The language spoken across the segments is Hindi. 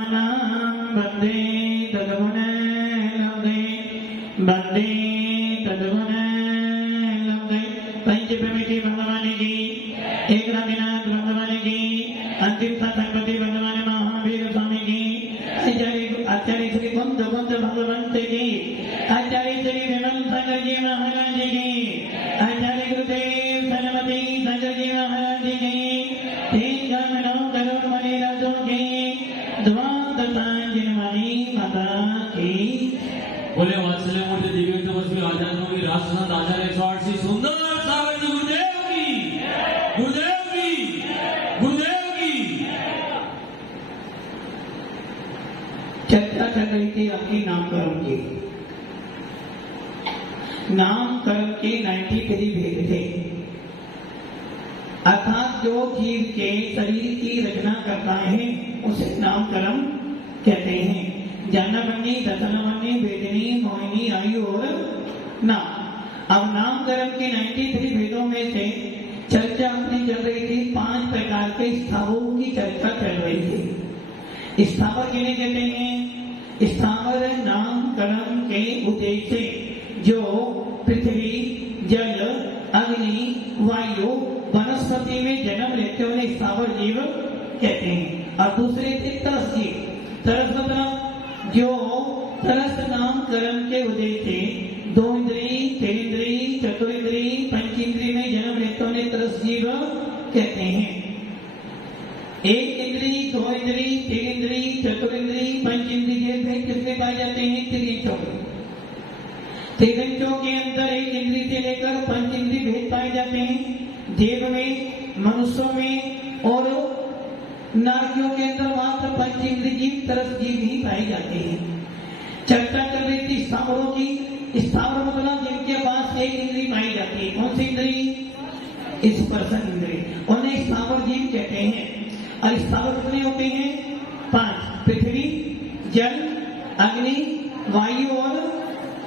महानाम वंदे तद्गुणे लब्धे वंदे तद्गुणे लब्धे। पंचप्रमेशी भगवान की, एकनाथनाथ भगवान की, अंतिम सत्संगपति भगवान महावीर स्वामी की, आचार्य श्री कुंद भगवंत की, आचार्य श्री विमल सागर जी महाराज की, आचार्य गुरुदेव सरस्वती सागर जी महाराज की, 3 करोड़ मणि राजों की, द्वादशांजलि माता की। बोले वात्सल्य मूर्ति दिव्य तपस्वी आचार्यों की राष्ट्रसंत आचार्य 108 सुंदर सागर गुरुदेव की, गुरुदेव की, गुरुदेव की। चर्चा चल रही थी आपकी नामकरण की। नामकरण के 93 भेद थे, अर्थात जो जीव के शरीर की रचना करता है उसे नामकरण कहते हैं। जानवनी, दशनवनी, वेदनी, मोहिनी, आयु और नाम। अब नामकरण के 93 भेदों में से चर्चा अपनी चल रही थी 5 प्रकार के स्थावरों की चर्चा चल रही थी। स्थावर किन्हें कहते हैं? स्थावर नामकरण के उद्देश्य जो पृथ्वी, जल, अग्नि, वायु, वनस्पति में जन्म लेते उन्हें स्थावर जीव कहते हैं। और दूसरे थे तरस जीव। तरस मतलब जो तरस नामकरण के उद्देश्य 2 इंद्री, 3 इंद्री, चतुर्ंद्री, पंचेंद्री में जन्म लेते उन्हें तरस जीव कहते हैं। 1 इंद्री, 2 इंद्री, 3 इंद्री, चतुर्ंद्री, पंचेंद्री ये भेद किसमें पाए जाते हैं? त्रिगुणियों में। त्रिगुणियों के अंदर 1 इंद्री से लेकर पंचेंद्री भेद पाए जाते हैं। देव में, मनुष्यों में और नारियों के अंदर मात्र पंचेंद्री जीव, तरस जीव ही पाए जाते हैं। चर्चा कर रही थी स्थावरों की। स्थावर मतलब जिनके पास 1 इंद्री पाई जाती है। कौन सी इंद्री? स्पर्शन इंद्री। उन्हें स्थावर जीव कहते हैं। और स्थावर कितने होते हैं? 5। पृथ्वी, जल, अग्नि, वायु और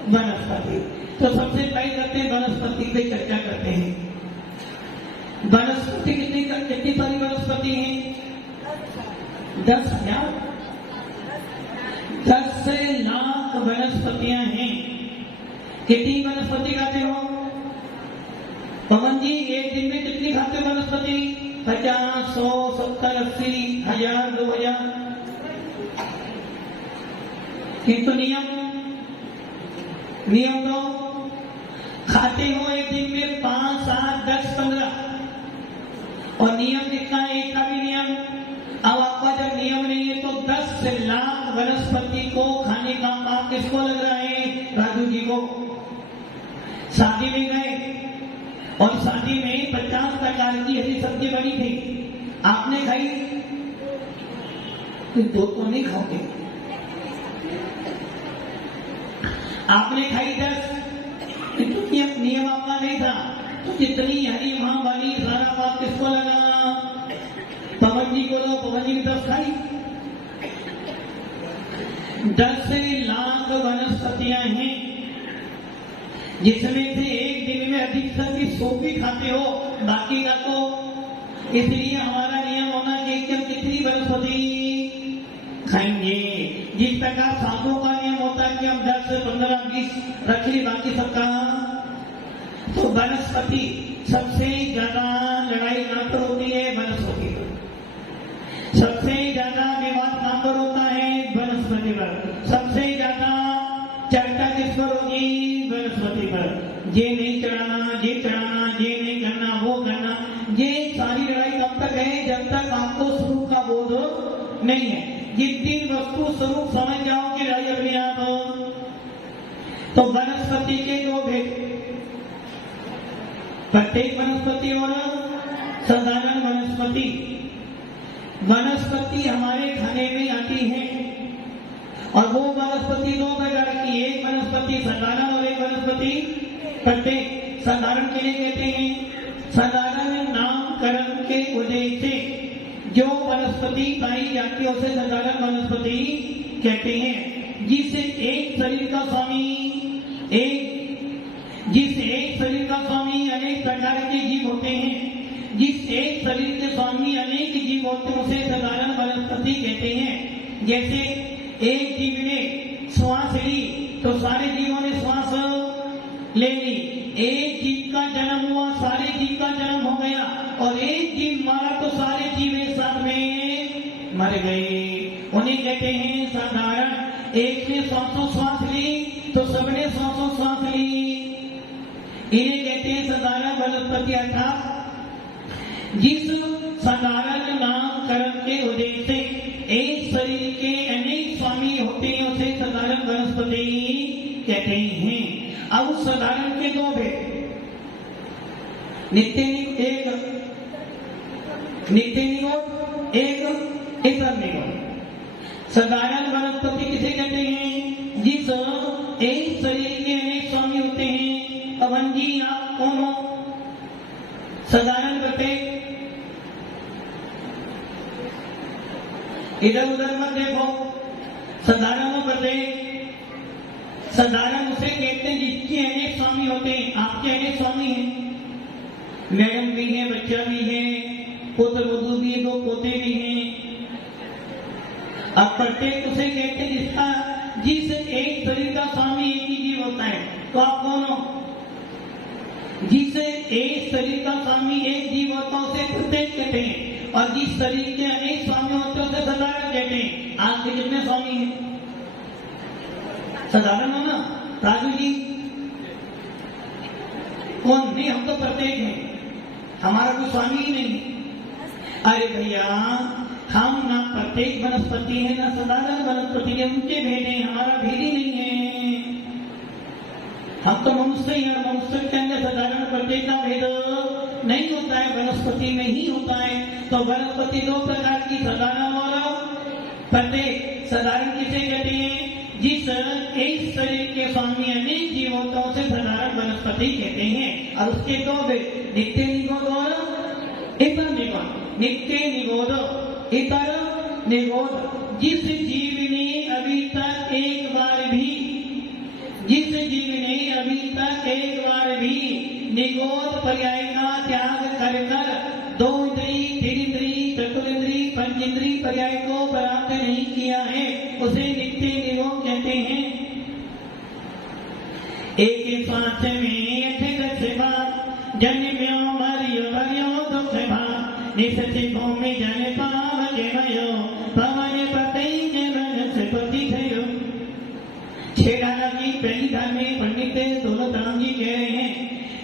वनस्पति। तो सबसे पहले करते हैं वनस्पति पे चर्चा करते हैं। वनस्पति कितनी सारी वनस्पति है? 10,000 10 लाख वनस्पतियां हैं। कितनी वनस्पति खाते हो पवन जी? एक दिन में कितनी खाते हो वनस्पति? 50, 100, 70, 80, 1000, 2000। किंतु नियम तो खाते हो एक दिन में 5, 7, 10, 15। और नियम कितना है? एक का भी नियम। अब आपका जब नियम नहीं है तो 10 लाख वनस्पति को खाने का पाप किसको लग रहा है? राजू जी को। शादी में गए और शादी में 50 प्रकार की हरी सब्जी बनी थी। आपने खाई? तो 2 तो नहीं खाओगे। आपने खाई 10। नियम आपका नहीं था तो जितनी हरी वहां बनी सारा पाप किसको लगा? पवन जी को। लो पवन जी ने 10 खाई। 10 लाख वनस्पतियां हैं जिसमें से एक दिन में अधिकतर की 100 भी खाते हो, बाकी का तो। इसलिए हमारा नियम होना चाहिए कि हम कितनी वनस्पति खाएंगे। जिस प्रकार साधुओं का नियम होता है कि हम 10, 15, 20 रख ली, बाकी सबका। तो वनस्पति सबसे ज्यादा लड़ाई कहां पर होती है? वनस्पति पर। सबसे ज्यादा विवाद कहां पर होता है? वनस्पति पर। सबसे ज्यादा चर्चा किस पर होगी? वनस्पति पर। ये नहीं चढ़ाना, ये चढ़ाना, ये नहीं करना, वो करना। ये सारी लड़ाई कब तक है? जब तक आपको स्वरूप का बोध नहीं है। जिस दिन वस्तु स्वरूप समझ जाओगे लड़ाई अपने आप। तो वनस्पति के 2 भेद, प्रत्येक वनस्पति और साधारण वनस्पति। वनस्पति हमारे खाने में आती है और वो वनस्पति 2 प्रकार की। एक वनस्पति साधारण और एक वनस्पति प्रत्येक। साधारण के लिए कहते हैं? साधारण नामकरण के उद्देश्य जो वनस्पति पाई जाती है उसे साधारण वनस्पति कहते हैं। जिस एक शरीर का स्वामी अनेक प्रकार के जीव होते हैं। जिस एक शरीर के स्वामी अनेक जीव होते हैं उसे साधारण वनस्पति कहते हैं। जैसे जैसे एक जीव ने श्वास ली तो सारे जीवों ने श्वास ले ली, एक जीव का जन्म हुआ सारे जीव का जन्म हो गया, और एक जीव मारा तो सारे जीव एक साथ में मर गए। उन्हें कहते हैं साधारण। एक ने श्वास ली तो सबने श्वास ली, इन्हें कहते हैं साधारण वनस्पति। अर्थात जिस साधारण नामकरण के उद्देश्य से एक शरीर के अनेक स्वामी होते हैं उसे साधारण वनस्पति कहते हैं। अब उस साधारण के दो भेद, नित्य निगोद, एक इतर निगोद। साधारण वनस्पति किसे कहते हैं? जिस एक शरीर के अनेक स्वामी होते हैं। पवन जी आप कौन हो? साधारण करते, इधर उधर मत देखो, साधारण करते। साधारण उसे कहते हैं जिसके अनेक स्वामी होते हैं। आपके अनेक स्वामी हैं, मैडम भी है, बच्चा भी है, पुत्र वधू भी है, दो पोते भी हैं। अब प्रत्येक उसे कहते हैं जिस एक शरीर का स्वामी एक ही जीव होता है। तो आप कौन हो? जिस एक शरीर का स्वामी एक जीव होता है उसे प्रत्येक कहते हैं, और जिस शरीर के अनेक स्वामी होते हैं उसे साधारण कहते हैं। आपके कितने स्वामी हैं? साधारण हो ना राजू जी? कौन? नहीं, हम तो प्रत्येक हैं, हमारा कोई स्वामी ही नहीं। अरे भैया, हम ना प्रत्येक वनस्पति है ना साधारण वनस्पति है, उनके भेद है, हमारा भेद ही नहीं है। हम तो मनुष्य ही है, मनुष्य के अंदर साधारण प्रत्येक का भेद नहीं होता है, वनस्पति में ही होता है। तो वनस्पति दो प्रकार की, साधारण और प्रत्येक। साधारण किसे कहते हैं? जिस एक शरीर के स्वामी अनेक जीव होता है उसे साधारण वनस्पति कहते हैं। और उसके दो भेद, नित्य निगोद और इतर निगोद। नित्य निगोद, इतर निगोद। जिस जीव ने अभी तक एक बार भी निगोद पर्याय का त्याग कर दो इंद्री, तीन इंद्री, चतुर्इंद्री, पंचेंद्री पर्याय को प्राप्त नहीं किया है उसे नित्य निगोद कहते हैं। एक श्वास में अठे सेवा जन्म्यो मरियो हरियो दुख भाव निसति भूमि जन पाव जयो पवन पतई जन से पति थयो। छेड़ाना की पहली धार में पंडित दौलतराम जी कह रहे हैं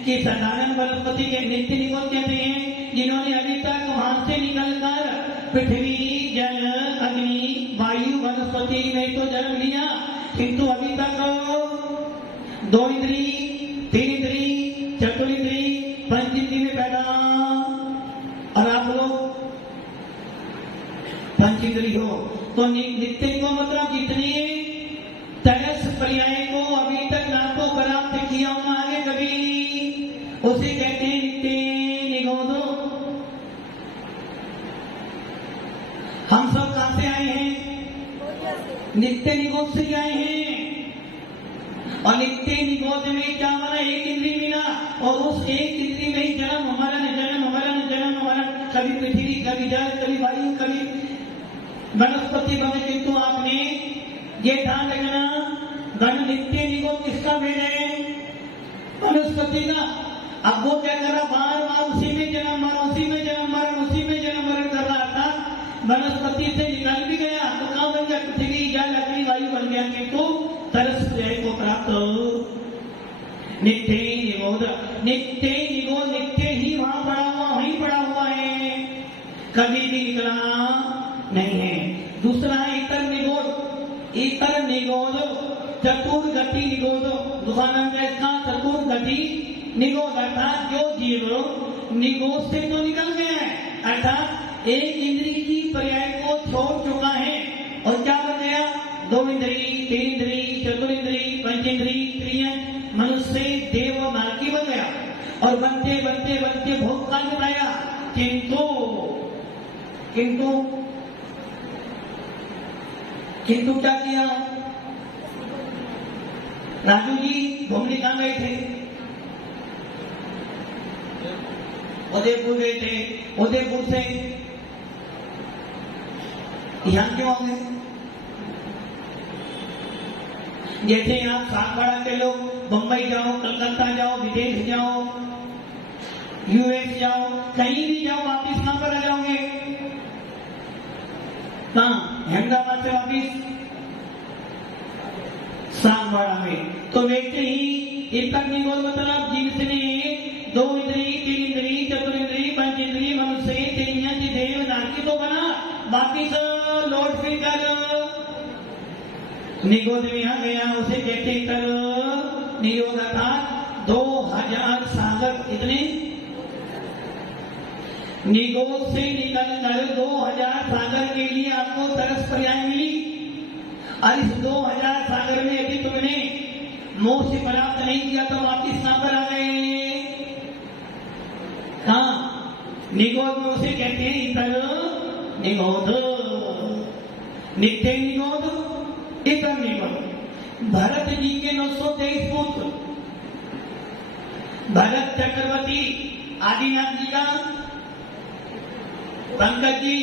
कि साधारण वनस्पति के नित्य निगोद कहते हैं जिन्होंने अभी तक वहां से निकलकर पृथ्वी, जल, अग्नि, वायु, वनस्पति में तो जन्म लिया, किंतु अभी तक दो इंद्री, तीन इंद्री, चतुर्इंद्री, पंचेंद्री में पैदा। और आप लोग पंचेंद्री हो तो नित्य को मतलब जितने तरस पर्याय को अभी तक ना तो प्राप्त किया होना आगे कभी, उसे कहते हैं नित्य निगोद। हम सब कहां से आए हैं? नित्य निगोद से आए हैं। और नित्य निगोद में क्या माना? एक इंद्री मिला, और उस एक इंद्री में ही जन्म मरण, कभी पृथ्वी, कभी जल, कभी वायु, कभी वनस्पति बने। किंतु आपने ये ध्यान रखना, धन नित्य निगोद किसका भेद है? वनस्पति का। अब वो क्या कर रहा? बार बार उसी में जन्म मरण, उसी में जन्म मरण, उसी में जन्म मरण कर रहा था। वनस्पति से निकल भी गया तो कहां बन गया? पृथ्वी, जल, अग्नि, वायु बन गया, किंतु तरस पर्याय को प्राप्त नित्य निगोद। नित्य निगोद, नित्य ही वहां पड़ा हुआ, वहीं पड़ा हुआ है, कभी भी निकला नहीं है। दूसरा है इतर निगोद। इतर निगोद चतुर्गति निगोद। दूसरा नाम क्या इसका? चतुर्गति निगोद। अर्थात जो जीव निगोद से तो निकल गया है, अर्थात एक इंद्री की पर्याय को छोड़ चुका है, और क्या बन गया? दो इंद्री, तीन इंद्री, चतुर्इंद्री, पंचेंद्री, त्रियन, मनुष्य, देव, नारकी बन गया। और बनते बनते बनते भोग काल बताया, किंतु क्या किया? राजू जी घूमने कहां गए थे? उदयपुर गए थे। उदयपुर से यहां क्यों आ गए? जैसे यहाँ सागवाड़ा के लोग बंबई जाओ, कलकत्ता जाओ, विदेश जाओ, यूएस जाओ, कहीं भी जाओ, वापिस कहां पर आ जाओगे? कहां? अहमदाबाद से वापिस सागवाड़ा में। तो वैसे ही इतर निगोद मतलब जिसने दो इंद्री, तीन इंद्री, चतुर्ंद्री, पंच इंद्री, मनुष्य, तेनिया की देव नाकी तो बना, वापिस लौट फिर कर निगोद में आ गया, उसे कहते इतर नियोग था 2000 सागर। कितने? निगोद से निकलकर 2000 सागर के लिए आपको तरस पर्याय मिली, और इस 2000 सागर में यदि तुमने मोक्ष प्राप्त नहीं किया तो वापिस कहां पर आ गए? कहां? निगोद में उसे कहते हैं इतर निगोद, नित्य निगोद, इतर निगोद। भरत जी के 923 पुत्र, भरत चक्रवर्ती, आदिनाथ जी का पंकज जी,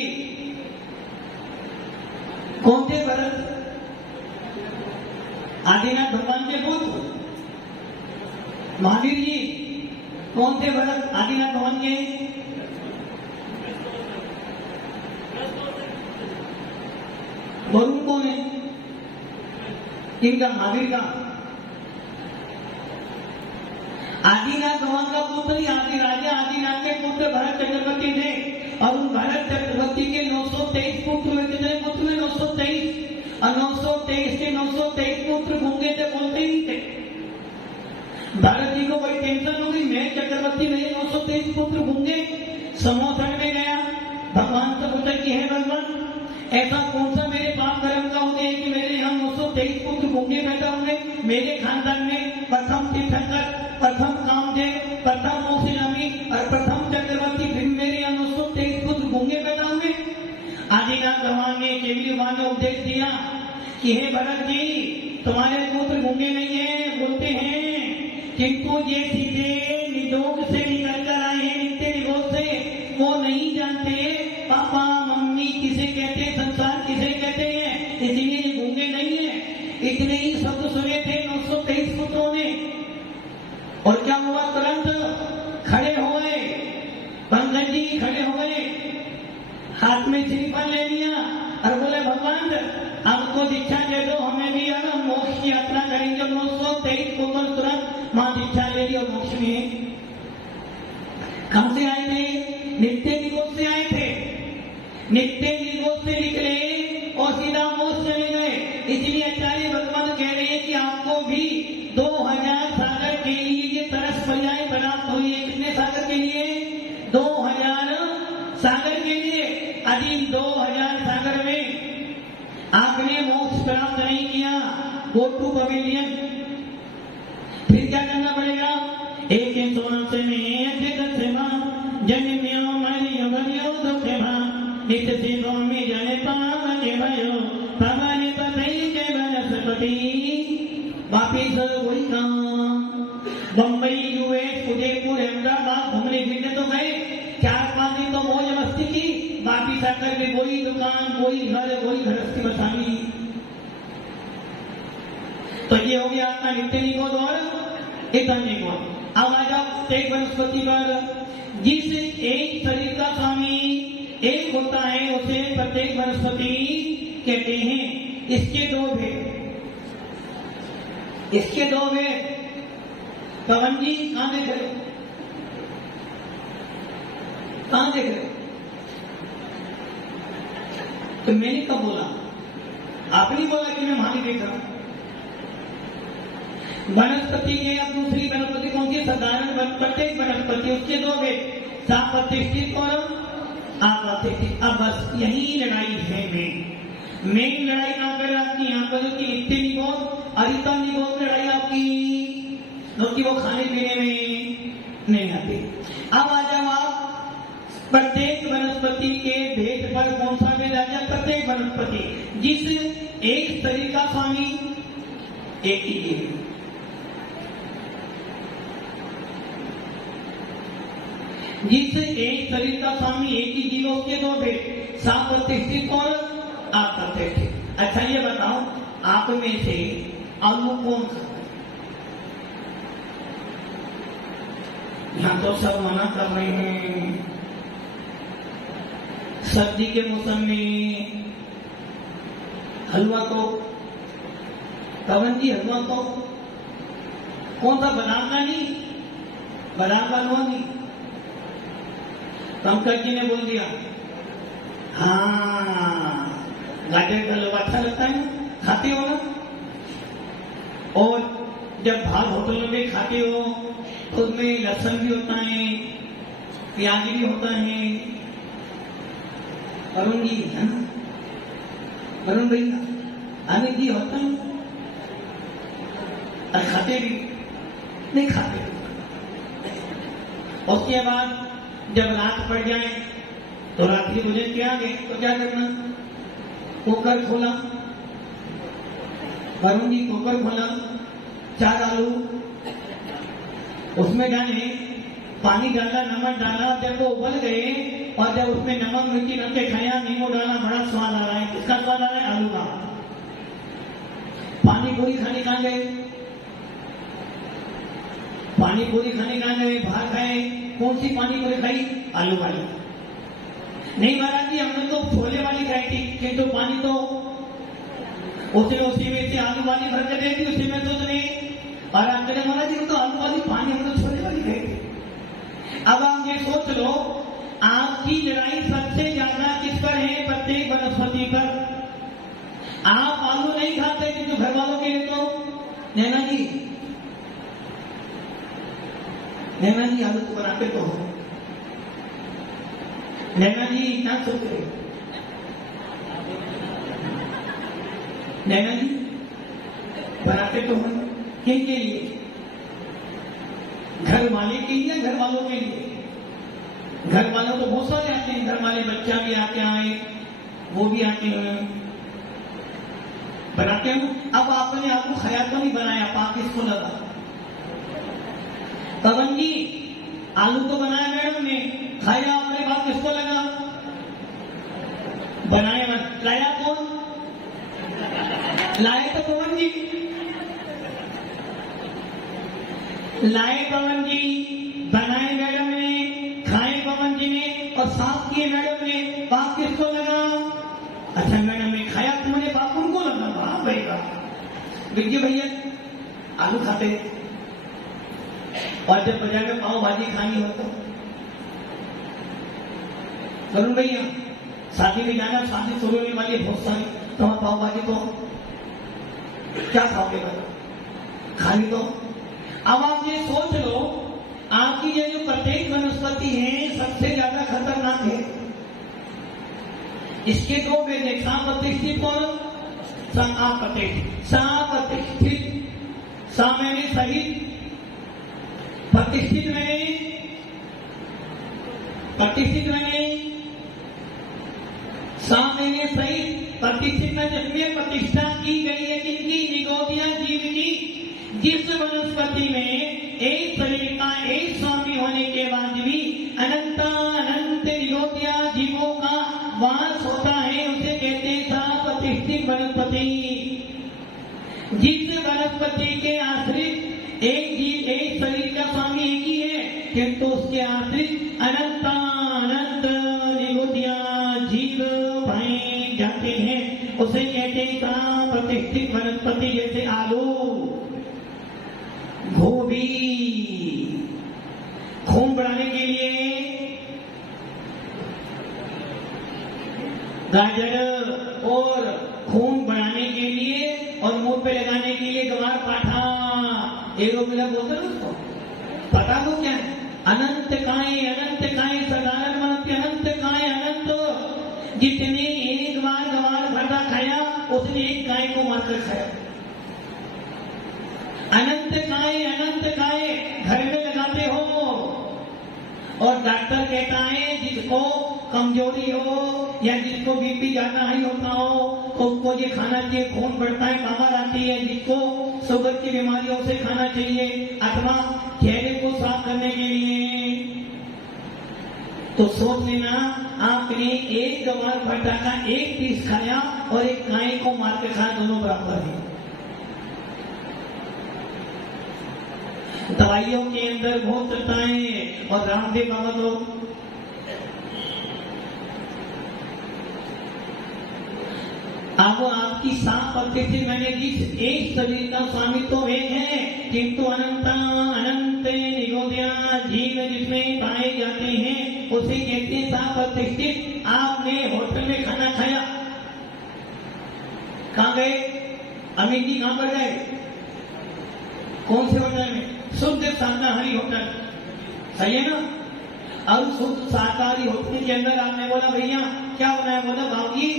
कौन थे भरत? आदिनाथ भगवान के पुत्र। महावीर जी कौन थे भरत? आदिनाथ भगवान के। वरुण कौन है? किनका? महावीर का। आदिनाथ भगवान का पुत्र ही आदि राजा आदिनाथ के पुत्र भरत चक्रवर्ती थे, और उन भरत चक्रवर्ती के 923 पुत्र हुए। कितने पुत्र हुए? 923। और 923 के 923 पुत्र गूंगे थे, बोलते ही थे। भारत जी को बड़ी टेंशन हो गई, मैं चक्रवर्ती, मेरे 923 पुत्र गूंगे। समोसन में गया, भगवान से पूछा कि हे भगवान, ऐसा कौन सा मेरे पाप कर्म का उदय है कि मेरे यहाँ 923 पुत्र गूंगे पैदा होंगे? मेरे खानदान में प्रथम तीर्थंकर, प्रथम कामदेव, प्रथम मोक्षगामी और प्रथम चक्रवर्ती, फिर मेरे यहाँ 923 पुत्र गूंगे पैदा होंगे। आदिनाथ भगवान ने केवल ने उपदेश दिया कि हे भरत जी, तुम्हारे पुत्र गूंगे नहीं है, बोलते हैं, किंतु ये सीधे निरोग से निकल कर आए हैं, नित्य निरोग से। वो नहीं जानते पापा मम्मी किसे कहते हैं, संसार किसे कहते हैं, इसलिए ये गूंगे नहीं है। इतने ही शब्द सुने थे 923 पुत्रों ने, और क्या हुआ? तुरंत खड़े हो गए, पंकज जी खड़े हो गए, हाथ में श्रीफल ले लिया और बोले भगवान हमको दीक्षा दे दो, हमें भी है ना मोक्ष की यात्रा करेंगे। 923 पुत्र तुरंत मां दीक्षा ले ली और मोक्ष में। कहां से आए थे? नित्य निगोद से आए थे। नित्य निगोद से निकले और सीधा मोक्ष चले गए। इसलिए आचार्य भगवान कह रहे हैं कि आपको भी 2000 सागर के लिए ये तरस पर्याय प्राप्त हुई है। कितने सागर के लिए? 2000 सागर के लिए। यदि 2000 सागर में आपने मोक्ष प्राप्त नहीं किया, गो टू पवेलियन, फिर क्या करना पड़ेगा? एक सोना से जन्म्यो मरियो भरियो दुखे भा, नित्य से स्वामी जने पावन के भयो, पवन पतई के वनस्पति। वापिस वही काम, बम्बई, यूएस, उदयपुर, अहमदाबाद घूमने फिरने तो गए, 4-5 दिन तो मौज मस्ती की, वापिस आकर के वही दुकान, वही घर, वही गृहस्थी बसानी। तो ये हो गया आपका नित्य निगोद और इतर निगोद। अब आ जाओ प्रत्येक वनस्पति पर। जिस एक शरीर का स्वामी एक होता है उसे प्रत्येक वनस्पति कहते हैं। इसके दो भेद, इसके दो भेद। पवन जी कहां देख रहे हो? कहां देख रहे हो? तो मैंने कब बोला? आपने बोला कि मैं वहां देख रहा हूं। वनस्पति के अब दूसरी वनस्पति कौन सी? साधारण प्रत्येक वनस्पति, उसके दो भेद, साप्रतिष्ठित और अप्रतिष्ठित। अब बस यही लड़ाई है। मेन लड़ाई कहां पर आपकी? यहाँ पर जो कि नित्य निगोद और इतर निगोद लड़ाई आपकी, क्योंकि वो खाने पीने में नहीं आती। अब आ जाओ आप प्रत्येक वनस्पति के भेद पर। कौन सा भेद आ जाए? प्रत्येक वनस्पति जिस एक शरीर का स्वामी एक ही जीव, जिस एक शरीर का स्वामी एक ही जीव, उसके दो भेद, साप्रतिष्ठित और अप्रतिष्ठित। अच्छा ये बताओ, आप में से आलू कौन खाता है? यहाँ तो सब मना कर रहे हैं। सर्दी के मौसम में हलवा तो पवन जी, हलवा तो कौन सा, बादाम का नहीं, बादाम का हलवा नहीं। पंकज जी ने बोल दिया हाँ गाजर का हलवा अच्छा लगता है, खाते हो ना। और जब बाहर होटलों में खाते हो तो उसमें लहसुन भी होता है, प्याज भी होता है। अरुण जी है ना, अरुण भैया, अमित जी होता है, और खाते भी नहीं खाते। उसके बाद जब रात पड़ जाए तो रात्रि भोजन के आगे तो क्या करना, कुकर खोला, वरुण जी कुकर खोला, 4 आलू उसमें डाले, पानी डाला, नमक डाला, जब वो उबल गए और जब उसमें नमक मिर्ची रख के खाया, नींबू डाला, बड़ा स्वाद आ रहा है। किसका स्वाद आ रहा है? आलू का। पानी पूरी खाने कहाँ गए? पानी पूरी खाने कहाँ गए? बाहर खाए। कौन सी पानी पूरी खाई? आलू वाली। नहीं महाराज जी, हमने तो छोले वाली खाई थी, किंतु पानी तो उसी में से आलू वाली भर के दे दी, उसी में दूध नहीं। और आप कहें महाराज जी तो आलू वाली, पानी हम तो छोले वाली खाई थी। अब आप ये सोच लो, आपकी लड़ाई सबसे ज्यादा किस पर है? प्रत्येक वनस्पति पर। आप आलू नहीं खाते, किंतु घर वालों के लिए तो नैना जी आलू तो बनाते तो हो। नैना जी क्या सोच रहे? नैना जी बनाते तो हो, किन के लिए? घर वाले के लिए, घर वालों के लिए। घर वालों तो बहुत सारे आते हैं, घर वाले बच्चा भी आते आए, वो भी आते हैं, बनाते हो। अब आपने आलू खाया तो नहीं बनाया, पाप किसको लगा? पवन जी आलू तो बनाया मैडम ने, खाया आपने, बात किसको लगा? बनाया मत, लाया कौन? लाए तो पवन जी, लाए पवन जी, बनाए मैडम ने, खाए पवन जी ने, और साफ किए मैडम ने, बाप किसको लगा? अच्छा मैडम ने खाया, तुमने बाप उनको लगा? वाह भाई वाह। विजय भैया आलू खाते, और जब बाजार में पाव भाजी खानी हो तो वरुण भैया शादी में जाना, शादी शुरू होने वाली है बहुत सारी, तो हम पाव भाजी तो क्या खाओगे? खाली तो। अब आप ये सोच लो, आपकी ये जो प्रत्येक वनस्पति है सबसे ज्यादा खतरनाक है। इसके दो बेटे, साप्रतिष्ठित और अप्रतिष्ठित। साप्रतिष्ठित, सा मैंने सहित, प्रतिष्ठित मैंने, प्रतिष्ठित मैंने, सा मैंने सहित, प्रतिष्ठित में जिसमें प्रतिष्ठा की गई है किनकी? निगोदिया जीव की। जिस वनस्पति में एक शरीर का एक स्वामी होने के बाद भी अनंत निगोदिया जीवों का वास होता है, उसे कहते हैं सा प्रतिष्ठित वनस्पति। जिस वनस्पति के आश्रित एक जीव, एक शरीर का स्वामी एक ही है, किंतु उसके आश्रित अनंत निगोदिया जीव पाए जाते हैं, उसे कहते हैं सा प्रतिष्ठित वनस्पति। जैसे आलू, गोभी, खून बढ़ाने के लिए गाजर, और खून बढ़ाने के लिए और मुंह पे लगाने के लिए गवार पाठा, एरोमिला बोलते हैं उसको, पता हो क्या है? अनंत काए साधारण मनते अनंत काए अनंत। जितने एक बार गवार भरता खाया, उसने एक गाय को मारकर खाया। अनंत काए घर में लगाते हो, और डॉक्टर कहता है जिसको कमजोरी हो या जिसको बीपी ज्यादा हाई होता हो तो उसको ये खाना चाहिए, खून बढ़ता है, पावर आती है। जिसको शुगर की बीमारियों से खाना चाहिए, अथवा चेहरे को साफ करने के लिए। तो सोच लेना, आपने एक गवार भट्टा का एक पीस खाया और एक गाय को मार के खाया, दोनों बराबर है। दवाइयों के अंदर बहुत चलता है। और रामदेव बाबा तो अब आपकी साफ पत्ते से मैंने जिस एक शरीर का स्वामित्व तो एक है, किंतु अनंता अनंत निगोदया जीव जिसमें पाए जाते हैं उसे कहते हैं साफ प्रतिष्ठित। आपने होटल में खाना खाया, कहाँ गए अमित जी, कहाँ पर गए, कौन से होटल में? शुद्ध शाकाहारी होटल, सही है ना? और शुद्ध शाकाहारी होटल के अंदर आपने बोला भैया क्या बनाया? बोला बाबूजी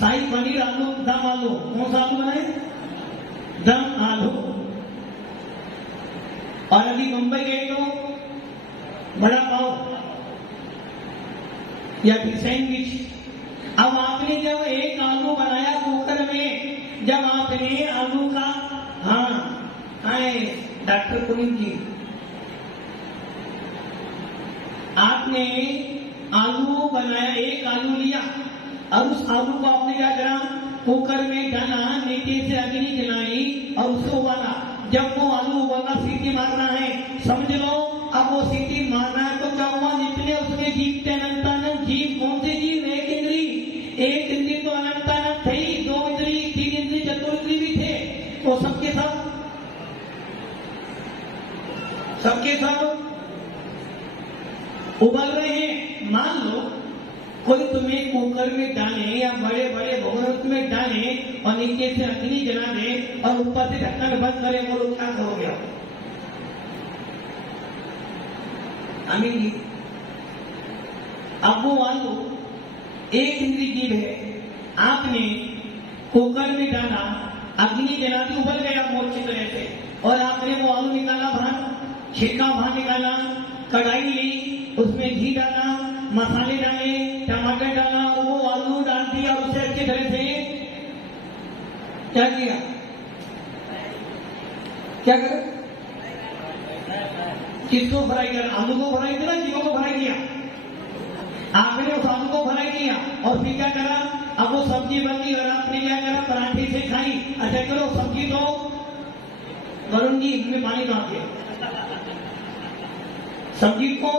शाही पनीर आलू दम आलू। कौन सा आलू बनाए? दम आलू। और अभी मुंबई गए तो बड़ा पाव या फिर सैंडविच। अब आपने जब एक आलू बनाया कुकर में, जब आपने आलू का, हाँ आए डॉक्टर पुनीत जी, आपने आलू बनाया, एक आलू लिया और उस आलू को आपने क्या करा? कुकर में डाला, नीचे से अग्नि जलाई और उसको उबाला। जब वो आलू उबाला, सीटी मारना है, समझ लो। अब वो सीटी मारना है तो क्या हुआ? जितने उसमें जीव थे अनंतानंद जीव, कौन से जीव? एक इंद्री, एक इंद्री तो अनंतानंद थे ही, दो इंद्री, तीन इंद्री, चतुर्द्री भी थे। तो सबके सब उबल रहे हैं। मान लो कोई तुम्हें कुकर में डाले या बड़े बड़े भगोनों में डाले और नीचे से अग्नि जला दे और ऊपर से ढक्कन बंद करे, बोलो क्या करोगे आप? अमीर जी, अब वो आलू एक इंद्री जीव है, आपने कुकर में डाला, अग्नि जला दी, उबल गया मोर्ची तरह से, और आपने वो आलू निकाला बाहर, छिलका बाहर निकाला, कढ़ाई ली, उसमें घी डाला, मसाले डाले, टमाटर डाला और वो आलू डाल दिया, उसे अच्छी तरह से क्या किया? क्या कर? किसको फ्राई कर? आलू को फ्राई करा, जीवों को फ्राई किया? आपने उस आलू को फ्राई किया और फिर क्या करा? अब वो सब्जी बनी और आपने क्या करा? पराठे से खाई। अच्छा करो, सब्जी तो वरुण जी इसमें पानी कहाँ गया? सब्जी को,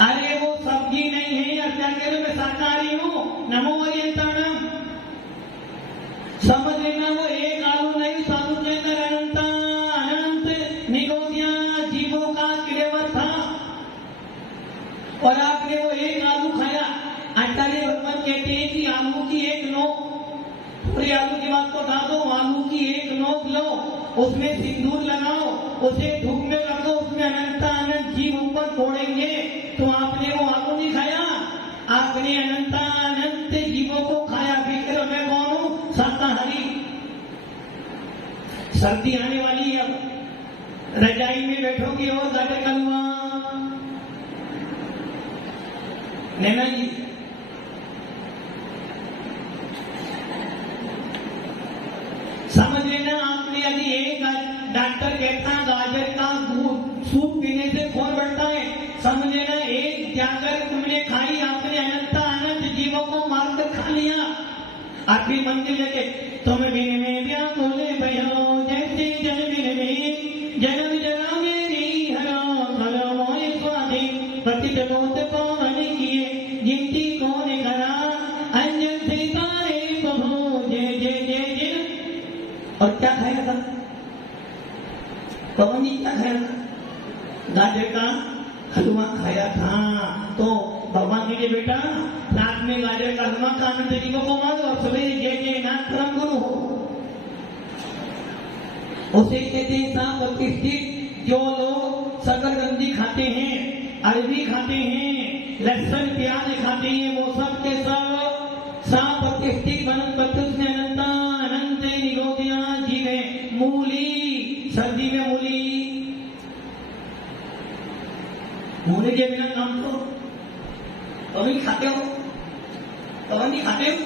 अरे वो सब्जी नहीं है यार, क्या कह रहे? मैं शाकाहारी हूं, नमो वरियंताणम। समझ लेना, वो एक आलू नहीं, उस आलू के अंदर अनंत अनंत निगोदिया जीवों का क्लेवर था और आपने वो एक आलू खाया। आचार्य भगवान कहते हैं कि आलू की एक नोक, पूरे आलू की बात को उठा दो, आलू की एक नोक लो, उसमें सिंदूर लगाओ, उसे धूप में रखो, उसमें अनंत अनंत जीव ऊपर छोड़ेंगे। तो आपने वो आलू नहीं खाया, आपने अनंत अनंत जीवों को खाया। फिक्र मैं कौन हूं? शाकाहारी। सर्दी आने वाली है, अब रजाई में बैठोगी और गाजर का हलवा, नैना जी समझ लेना। आपने यदि एक डॉक्टर कहता है गाजर का सूप पीने से खून बढ़ता है, समझ लेना एक जाकर तुमने खाई, आपने अनंत अनंत जीवों को मारकर खा लिया। और फिर मंदिर लेके तुम बिन में व्याकुल भयो, जैसे जल बिन में जन्म जरा मेरी हरा, खलो मोय स्वाधीन पतित मोत पवन किए, जिनकी कौन करा अंजन से तारे प्रभु, जय जय जय जय। और क्या खाया था पवन जी? क्या खाया था? गाजर का हलवा खाया था। तो भगवान के बेटा रात में गाजर का हलवा का आनंद जीवों को मारो और सवेरे जय जय नाथ परम गुरु हो। उसे कहते हैं साफ प्रतिष्ठित। जो लोग शकरकंदी खाते हैं, अरबी खाते हैं, लहसुन प्याज खाते हैं, वो सब के सब साफ प्रतिष्ठित वनस्पति उसमें अनंत अनंत निगोदिया जीव है। मूली, सर्दी में मूली के बिना काम तो कभी खाते हो? कभी खाते हो?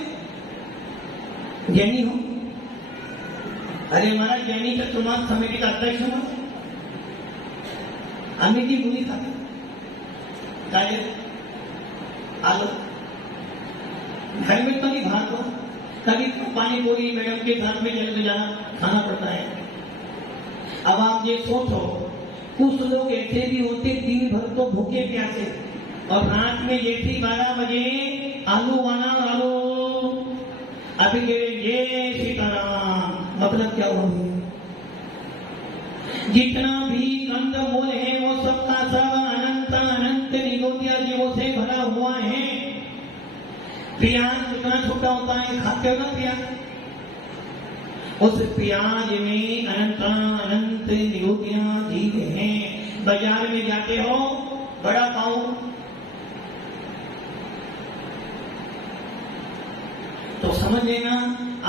जैनी हो? अरे हमारा जैनी चतुर्मास समिति का अध्यक्ष हो, अमित जी मूली खाते, गाजर, आलू, घर में तो नहीं, बाहर को कभी पानी पूरी मैडम के साथ में चले जाना खाना पड़ता है। अब आप ये सोचो कुछ लोग ऐसे भी होते दिन भर तो भूखे प्यासे और रात में जैसे 12 बजे आलू बना आलू अभी कह रहे ये सीताराम, मतलब क्या हुआ? जितना भी कंदमूल है वो सबका सब अनंत अनंत निगोदिया जीवों से भरा हुआ है। प्याज कितना छोटा होता है, खाते हो ना प्याज? उस प्याज में अनंत अनंत निगोदिया जीव हैं। बाजार में जाते हो, बड़ा पाव तो समझ लेना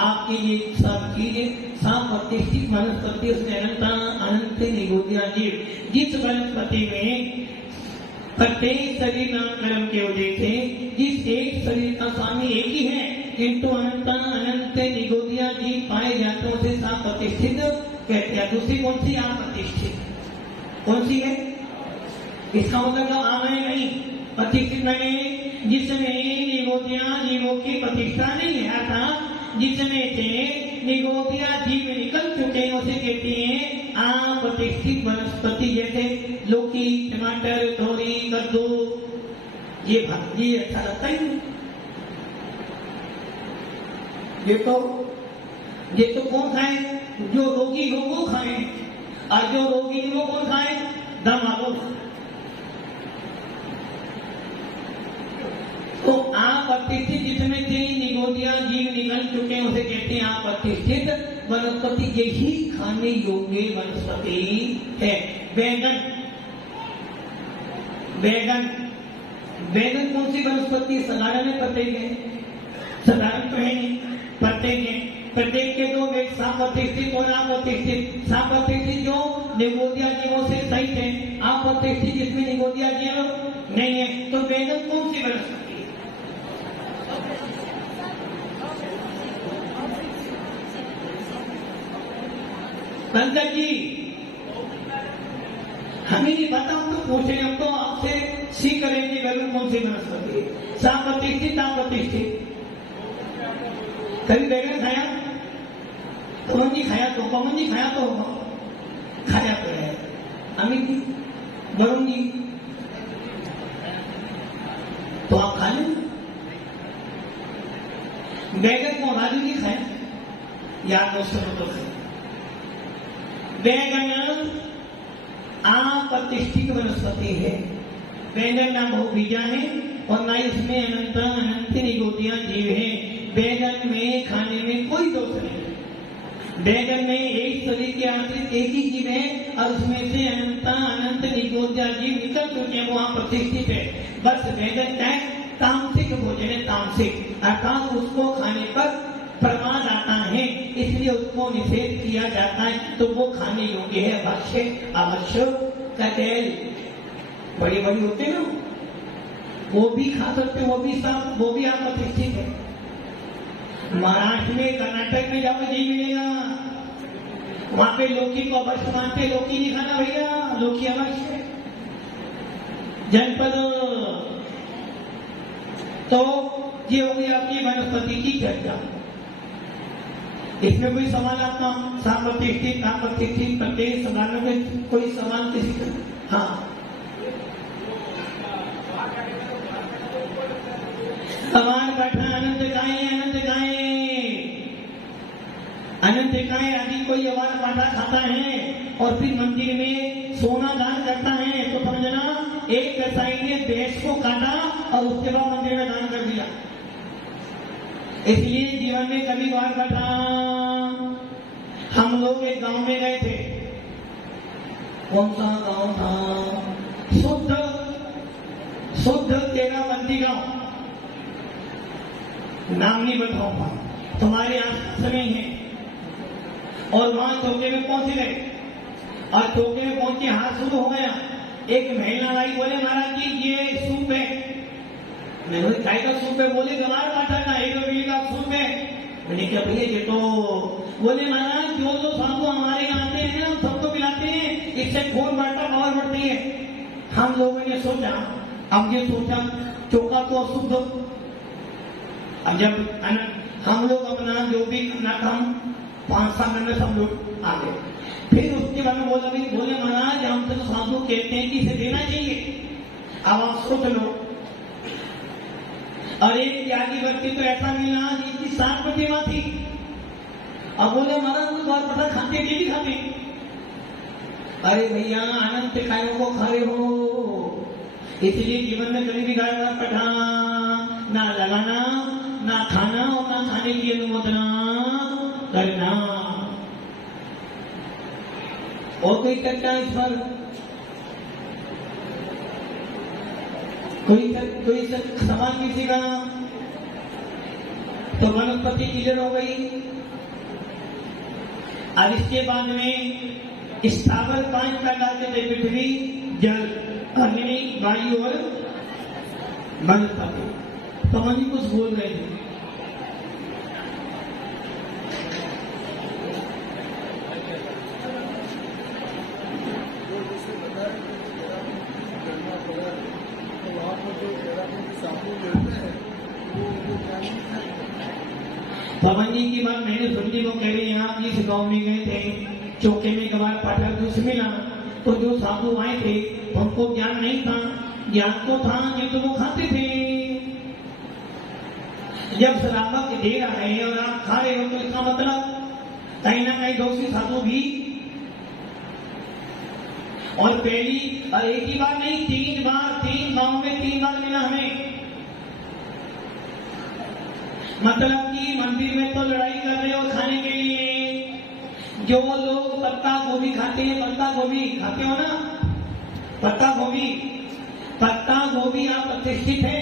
आपकी ये सब चीजें सब प्रतिष्ठित वनस्पति उसमें अनंत अनंत निगोदिया जीव। जिस वनस्पति में प्रत्येक शरीर नामकरण के वजह से जिस एक शरीर का स्वामी एक ही है किंतु अनंत अनंत निगोदिया जीव पाए जाते हैं उसे सब प्रतिष्ठित कहते हैं। दूसरी कौन सी आप प्रतिष्ठित, कौन सी है? इसका मतलब आमय नहीं, प्रतिष्ठित नहीं जिसमें निगोदिया जीवों की प्रतिष्ठा नहीं है, अर्थात जिसमें से निगोदिया जीव निकल चुके हैं उसे कहते हैं अप्रतिष्ठित वनस्पति। जैसे लौकी, टमाटर, तोरी, कद्दू, ये भाजी अच्छा लगता ही नहीं। ये तो कौन खाए? जो रोगी हो वो खाए, और जो रोगी नहीं वो कौन खाए? दम आलो। तो अप्रतिष्ठित जिसमें से निगोदिया जीव निकल चुके हैं उसे कहते हैं अप्रतिष्ठित वनस्पति। यही खाने योग्य वनस्पति है। बैगन, बैगन, बैगन कौन सी वनस्पति? साधारण है, प्रत्येक है? साधारण तो है नहीं, प्रत्येक है। प्रत्येक के दो वेद, साप्रतिष्ठित और अप्रतिष्ठित। साप्रतिष्ठित जो निगोदिया जीवों से सहित है, अप्रतिष्ठित जिसमें निगोदिया जीव नहीं है। तो बैगन कौन सी वनस्पति? पंकज जी हमें नहीं पता, हम तो पूछे, हम तो आपसे सीख करेंगे बैगन कौन सी वनस्पति है। साप्रतिष्ठित अप्रतिष्ठित। कभी बैगन खाया? पवन जी खाया तो, पवन जी खाया तो होगा, खाया तो है। अमित जी, वरुण जी, तो आप खा लें। बैगन को राजू जी खाया? यार दोस्तों तो खाए। बैगन अप्रतिष्ठित वनस्पति है। बैगन ना बहुबीजा है और ना इसमें अनंत अनंत निगोदिया जीव है। बैगन में खाने में कोई दोष नहीं। बैगन में एक शरीर के आंतरिक एक ही जीव है और उसमें से अनंत अनंत निगोदिया जीव निकल चुके हैं, वहां प्रतिष्ठित है। बस बैगन क्या है? तामसिक भोजन है, तामसिक, अर्थात उसको खाने पर प्रमाद आता है, इसलिए उसको निषेध किया जाता है। तो वो खाने योग्य है। अवश्य अवश्य का तेल बड़ी बड़ी होते ना, वो भी खा सकते, वो भी सब, वो भी आप प्रतिष्ठित है। महाराष्ट्र में, कर्नाटक में जाओ नहीं मिलेगा, वहां पे लौकी को अवश्य मानते, लौकी नहीं खाना भैया, लौकी अवश्य। जनपद तो ये होगी आपकी वनस्पति की चर्चा। इसमें कोई सवाल आपका? साप्रतिष्ठित अप्रतिष्ठित प्रत्येक सवालों में कोई सवाल किसी का? हाँ, सवाल बैठा अनंत गाय, अनंत गाय, अनंत गाय आदि कोई अवार पाठा खाता है और फिर मंदिर में सोना दान करता है तो समझना एक कसाई ने भैंस को काटा और उसके बाद मंदिर में दान कर दिया। इसलिए जीवन में कभी बार बैठा। हम लोग एक गांव में गए थे। कौन सा गांव था? शुद्ध शुद्ध तेराबंदी गांव, नाम नहीं बताऊंगा, तुम्हारे आस नहीं है। और वहां चौके में पहुंच गए और चौके में पहुंचे, हाथ शुरू हो गया। एक महिला आई, बोले महाराज जी ये सूप है। मैं बोले काय का सूप है? बोले गवार बाटा का 1 रुपये का सूप है। मैंने क्या भैया ये तो? बोले महाराज जो जो साधु हमारे यहाँ आते हैं ना सबको पिलाते हैं, इससे खून बढ़ता, पावर बढ़ती है। हम लोगों ने सोचा, अब ये सोचा चौका तो अशुद्ध। अब जब हम लोग अपना जो भी करना था 5 साल में सब लोग आ गए। फिर उसके बाद में बोले महाराज हम तो साधु कहते हैं कि इसे देना चाहिए, अब आप सोच लो। और एक त्यागी व्यक्ति तो ऐसा मिला जिसकी 7 प्रतिमा थी। अब बोले महाराज तो द्वार पता खाते डेली खाते। अरे भैया अनंत कायों को खा रहे हो, इसलिए जीवन में कभी भी गाय का पठा ना लगाना, ना खाना और ना खाने की अनुमोदना करना। और कोई चर्चा इस पर? कोई सवाल किसी का? तो वनस्पति क्लियर हो गई। अब इसके बाद में स्थावर 5 प्रकार के थे, पृथ्वी, जल, अग्नि, वायु और वनस्पति। तो हम ही कुछ बोल रहे थे। पवन जी की बात मैंने सुन ली। वो कह रहे यहाँ जिस गांव में गए थे, चौके में कबार पाठक दूस मिला, तो जो साधु आए थे उनको ज्ञान नहीं था। ज्ञान तो था जिनको वो खाते थे। जब शराबक दे रहा है और आप खा रहे हो तो इसका मतलब कहीं ना कहीं दोषी साधु भी। और पहली और एक ही बार नहीं, 3 बार, 3 गांव में 3 बार मिला हमें। मतलब कि मंदिर में तो लड़ाई कर रहे हो खाने के लिए। जो लोग पत्ता गोभी खाते हैं, पत्ता गोभी खाते हो ना, पत्ता गोभी आप प्रतिष्ठित है,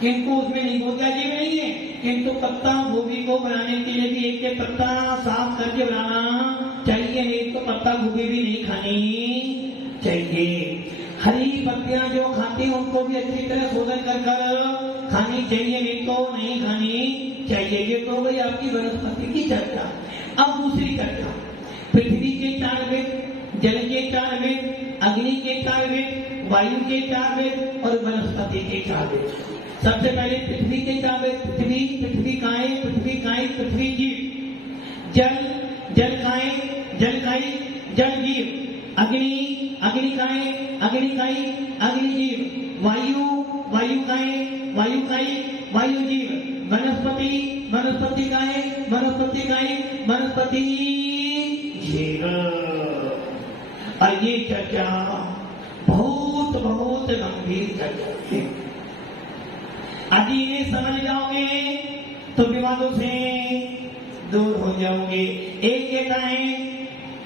किंतु उसमें निगोदिया जी नहीं है। किंतु पत्ता गोभी को बनाने के लिए भी एक पत्ता साफ करके बनाना चाहिए, नहीं तो पत्ता गोभी भी नहीं खानी चाहिए। हरी पत्तियां जो खाते हैं उनको भी अच्छी तरह शोधन कर खानी चाहिए, नहीं तो नहीं खानी चाहिए। ये तो भाई आपकी वनस्पति की चर्चा। अब दूसरी चर्चा, पृथ्वी के 4 वेद, जल के 4 वेद, अग्नि के 4 वेद, वायु के 4 वेद और वनस्पति के 4 वेद। सबसे पहले पृथ्वी के 4 वेद। पृथ्वी काय, पृथ्वी जीव। जल काय, जल जीव। अग्नि काय, अग्नि जीव। वायु काय, वायु जीव। वनस्पति काय, वनस्पति जीव। और ये चर्चा बहुत गंभीर चर्चा है। यदि इन्हें समझ जाओगे तो विवादों से दूर हो जाओगे। एक कहता है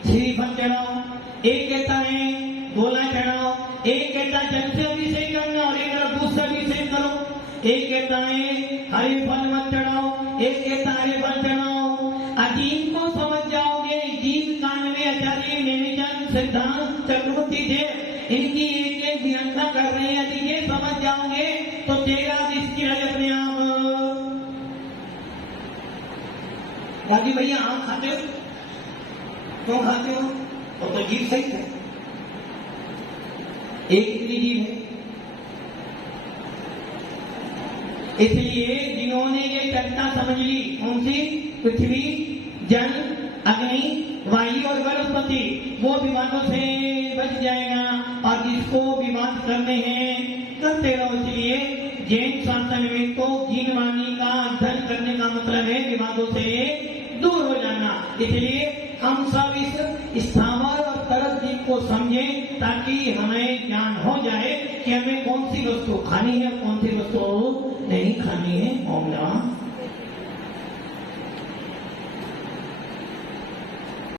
श्रीफल चढ़ाओ, एक कहता है गोला चढ़ाओ, एक कहता है जल से अभिषेक करना और एक तरफ दूध से अभिषेक करो। एक कहता है हरे फल मत चढ़ाओ, एक कहता है हरे फल चढ़ाओ। अजीब को समझ जाओगे। जीव कांड में आचार्य नेमिचंद सिद्धांत चक्रवर्ती थे, इनकी एक व्याख्या कर रहे हैं। यदि ये समझ जाओगे तो तेरा दृष्टि है अपने आप। बाकी भैया आम खाते हो, क्यों खाते हो? तो जीव सही है, एक इतनी जीव है। इसलिए जिन्होंने ये चर्चा समझ ली, कौन सी? पृथ्वी, जल, अग्नि, वायु और वनस्पति, वो विवादों से बच जाएगा। और जिसको विवाद करने हैं करते रहो। इसलिए जैन शासन में तो जीववाणी का अध्ययन करने का मतलब है विवादों से दूर हो जाना। इसलिए हम सब इस स्थावर और तरस जीव को समझें ताकि हमें ज्ञान हो जाए कि हमें कौन सी वस्तु खानी है, कौन सी वस्तु नहीं खानी है। ओम नमः